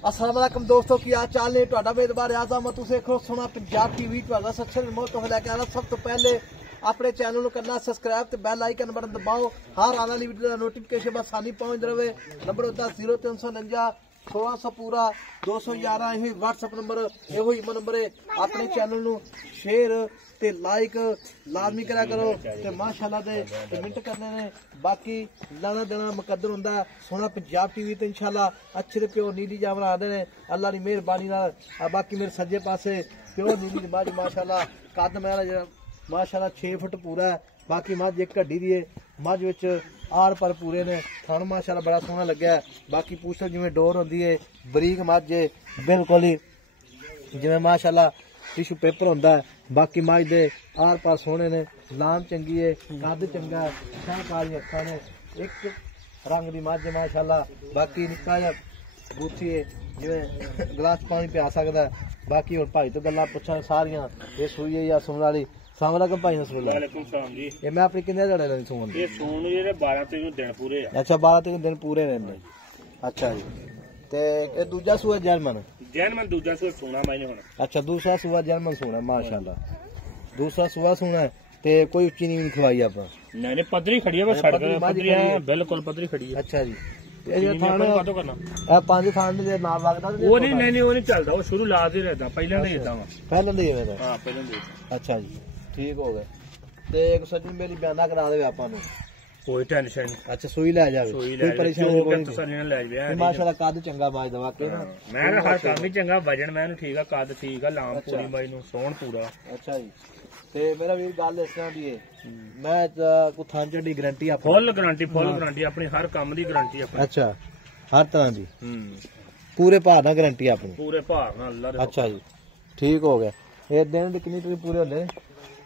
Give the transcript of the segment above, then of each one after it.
अस्सलाम वालेकुम दोस्तों की हाल चाल ने ਤੁਹਾਡਾ ਮੇਜ਼ਬਾਨ ਆਜ਼ਮ ਤੁਸੀਂ ਦੇਖੋ ਸੋਹਣਾ ਪੰਜਾਬ ਟੀਵੀ ਤੁਹਾਡਾ ਸੱਚੇ ਰਿਮੋਟ ਤੋਂ ਲੈ ਕੇ ਆਣਾ ਸਭ ਤੋਂ ਪਹਿਲੇ ਆਪਣੇ ਚੈਨਲ ਨੂੰ ਕਰਨਾ ਸਬਸਕ੍ਰਾਈਬ ਤੇ ਬੈਲ ਆਈਕਨ ਬਟਨ ਦਬਾਓ ਹਰ ਆਉਣ ਵਾਲੀ ਵੀਡੀਓ ਦਾ ਨੋਟੀਫਿਕੇਸ਼ਨ ਬਸ ਆਸਾਨੀ ਪਹੁੰਚ ਰਹੇ ਨੰਬਰ ਹੁੰਦਾ 0349 1600 पूरा 211 यही WhatsApp नंबर यो ईमेल नंबर है अपने चैनल नु शेयर ते लाइक लाजमी करा करो ते माशाल्लाह दे कमेंट करने ने बाकी लाना देना मुकद्दर हुंदा सोना पंजाब टीवी ते इंशाल्लाह अच्छे ते प्योर नीली जावर आदे ने अल्लाह दी मेहरबानी नाल बाकी मेरे सज्जे पासे प्योर नीली मझ माशाल्लाह कद मेरा माशाल्लाह 6 फुट पूरा है बाकी मझ एक हड्डी दी है मझ विच आर पर पूरे ने थान माशाल्लाह बड़ा सोहना लग्या बाकी पूछ जिवें डोर होंदी है बरीक मझ बिल्कुल ही जिवें माशाल्लाह टिशू पेपर होंदा है बाकी मझ दे आर पर सोहने ने लाम चंगी है कद चंगा है शाहकारी अखां ने एक रंग दी मझ माशाल्लाह बाकी निक्का जिहा बूथी है जिवें गिलास पानी पिया सकदा बाकी हुण भाई तो गल्लां पुछां सारियां ये सूई है या सुन वाली साम वालेकुम भाई नसरुल्लाह वालेकुम सलाम जी ये मैं अपनी किन्ने जड़े लेनी सुन ये सून जेरे 12 तरीक ਨੂੰ ਦਿਨ ਪੂਰੇ ਆ अच्छा 12 तरीक दिन पूरे रहने अच्छा जी ते ये दूजा सूआ जर्मन ਦੂਜਾ ਸੂਆ ਸੋਨਾ ਮੈਨੇ ਹੁਣ अच्छा दूसरा सूआ जर्मन सोना माशाल्लाह दूसरा सूआ सोना ते कोई उच्ची नहीं खवाई आप नहीं नहीं पदरी खड़ी है बस सड़क पदरी है बिल्कुल पदरी खड़ी है अच्छा जी ये जो थाने काटो करना ए पांच थाने दे नाम लगदा वो नहीं वो नहीं चलदा वो शुरू लाज ही रहता पहले नहीं देता पहले दे देता हां पहले दे अच्छा जी ठीक हो गए ते एक सज्जन मेरी बयाना करा दे आपा नु कोई टेंशन नहीं अच्छा सुई ले जावे कोई परेशानी कोई तसल्ली ना ले जावे माशाल्लाह कद चंगा बाज दवा के ना मैं हर काम ही चंगा वजन मैंने ठीक है कद ठीक है लाम पूरी बाई नु सोहण पूरा अच्छा जी ते मेरा वीर गल इस तरह दी है मैं को थान चढ़ी गारंटी आप फुल गारंटी अपनी हर काम दी गारंटी अपनी अच्छा हर तरह दी पूरे भार ना गारंटी अपनी पूरे भार नाल अल्लाह दे अच्छा जी ठीक हो गया ये दिन दी कितनी तरीक पूरे होंदे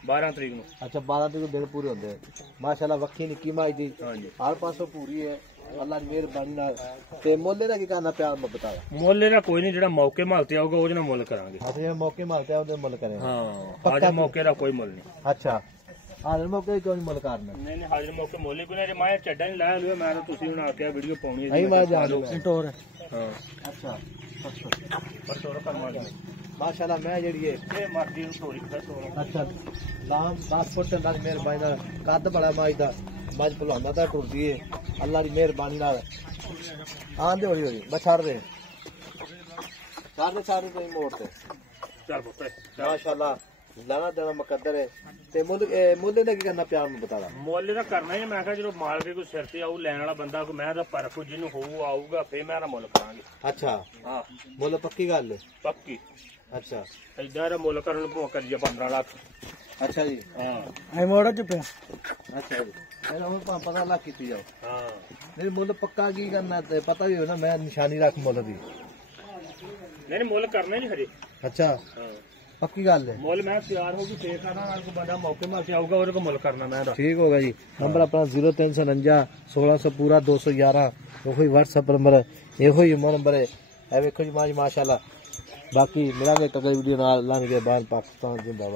12 तरीक ਨੂੰ अच्छा 12 तरीक दिन पूरे होंदे माशाल्लाह वक्खी निक्की माई दी हां जी हर पासों पूरी है अल्लाह दी मेहरबानी नाल ते मोले दा की करना प्यार मैं बताया ਮੁੱਲ ਇਹਦਾ ਕੋਈ ਨਹੀਂ ਜਿਹੜਾ ਮੌਕੇ ਮਾਲਤੇ ਆਊਗਾ ਉਹਦੇ ਨਾਲ ਮੁੱਲ ਕਰਾਂਗੇ ਅਸੀਂ मौके मारते हैं ਉਹਦੇ ਮੁੱਲ ਕਰੇ ਹਾਂ ਹਾਜ਼ਰ ਮੌਕੇ ਦਾ ਕੋਈ ਮੁੱਲ ਨਹੀਂ अच्छा हाजिर मौके क्यों नहीं मुੱਲ ਕਰਨਾ ਨਹੀਂ ਨਹੀਂ ਹਾਜ਼ਰ ਮੌਕੇ ਮੁੱਲ ਹੀ ਕੋਈ ਨਹੀਂ ਮੈਂ ਚੱਡਾ ਨਹੀਂ ਲਾਇਆ ਲਿਆ ਮੈਂ ਤਾਂ ਤੁਸੀਂ ਹੁਣ ਆ ਕੇ ਵੀਡੀਓ ਪਾਉਣੀ ਨਹੀਂ ਮੈਂ ਜਾਣ ਲੂ ਟੋਰ ਹਾਂ अच्छा ਪਰ ਤੋਰ ਕਰਵਾ ਦੇ माशाल्लाह मैं जेडी है ਇਹ ਮਰਦੀ ਨੂੰ ਥੋੜੀ ਖਾ अच्छा लाम 10 फुट अंदर मेहरबानी नाल कद बड़ा माज दा मज भुलाना दा टुरदी है अल्लाह दी मेहरबानी नाल आंदे होई होई बस छड़ दे सारे कोई मोड़ ते ਚੱਲ ਪੁੱਤ माशाल्लाह लाना देना मुकद्दर है ते मुੱਲ ने की करना प्यार में बता ਮੁੱਲ ਦਾ ਕਰਨਾ ਹੀ ਮੈਂ ਕਿਹਾ ਜਦੋਂ ਮਾਲ ਕੇ ਕੋਈ ਸਿਰ ਤੇ ਆਊ ਲੈਣ ਵਾਲਾ ਬੰਦਾ ਕੋਈ ਮੈਂ ਤਾਂ ਪਰਖੂ ਜਿਹਨੂੰ ਹੋਊ ਆਊਗਾ ਫੇਰ ਮੈਂ ਇਹਦਾ ਮੁੱਲ ਕਰਾਂਗੇ अच्छा ਹਾਂ मुੱਲ पक्की गल है ਪੱਕੀ अच्छा ਇਦਾਂ ਦਾ ਮੁੱਲ ਕਰਨ ਨੂੰ ਭੋਂ ਕਰੀਏ 15 ਲੱਖ अच्छा जी ਹਾਂ ਐ ਮੋੜਾ ਚ ਪਿਆ अच्छा जी ਇਹਨਾਂ ਨੂੰ 15 ਲੱਖ ਕੀਤੀ ਜਾਓ ਹਾਂ ਨਹੀਂ ਮੁੱਲ ਪੱਕਾ ਕੀ ਕਰਨਾ ਤੇ ਪਤਾ ਵੀ ਹੋਵੇ ਨਾ ਮੈਂ ਨਿਸ਼ਾਨੀ ਰੱਖ ਮੁੱਲ ਦੀ ਨਹੀਂ ਮੁੱਲ ਕਰਨਾ ਨਹੀਂ ਹਜੇ अच्छा ਹਾਂ पक्की गल है ਮੁੱਲ ਮੈਂ ਤਿਆਰ ਹੋ ਕੇ ਫੇਰ ਕਰਨਾ ਨਾਲ ਕੋਈ ਬੰਦਾ ਮੌਕੇ ਮਾਰ ਕੇ ਆਊਗਾ ਉਹਦੇ ਕੋਲ ਮੁੱਲ ਕਰਨਾ ਮੈਂ ਇਹਦਾ ठीक होगा जी नंबर अपना 0349 1600 पूरा 211 वही WhatsApp नंबर यो ही नंबर है ए वेखो जी माशाल्लाह बाकी मिलांगे अगली वीडियो नाल लांगे बाहर पाकिस्तान जिंदाबाद।